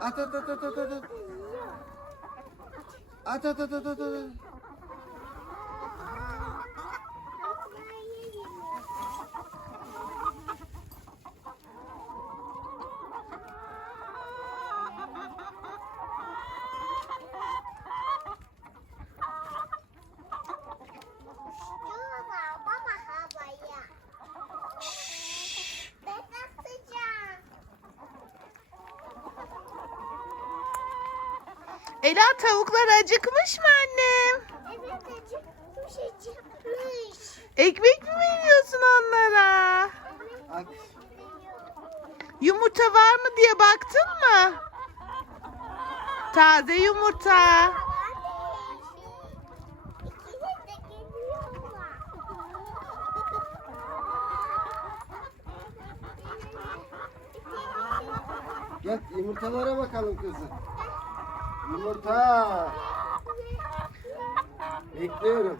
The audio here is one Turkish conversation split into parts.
啊！对对对对对对！啊！对对对对对对！Ela tavuklar acıkmış mı annem? Evet acıkmış acıkmış. Ekmek mi veriyorsun onlara? Yumurta var mı diye baktın mı? Taze yumurta. Gel yumurtalara bakalım kızım. Yumurta. Bekliyorum.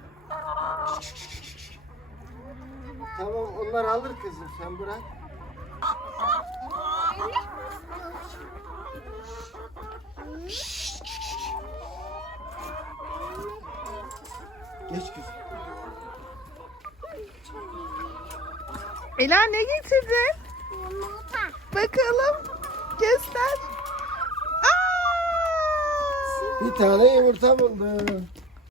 Tamam onlar alır kızım sen bırak. Geç kızım. Ela ne getirdin? Yumurta. Bakalım. Bir tane yumurta buldum.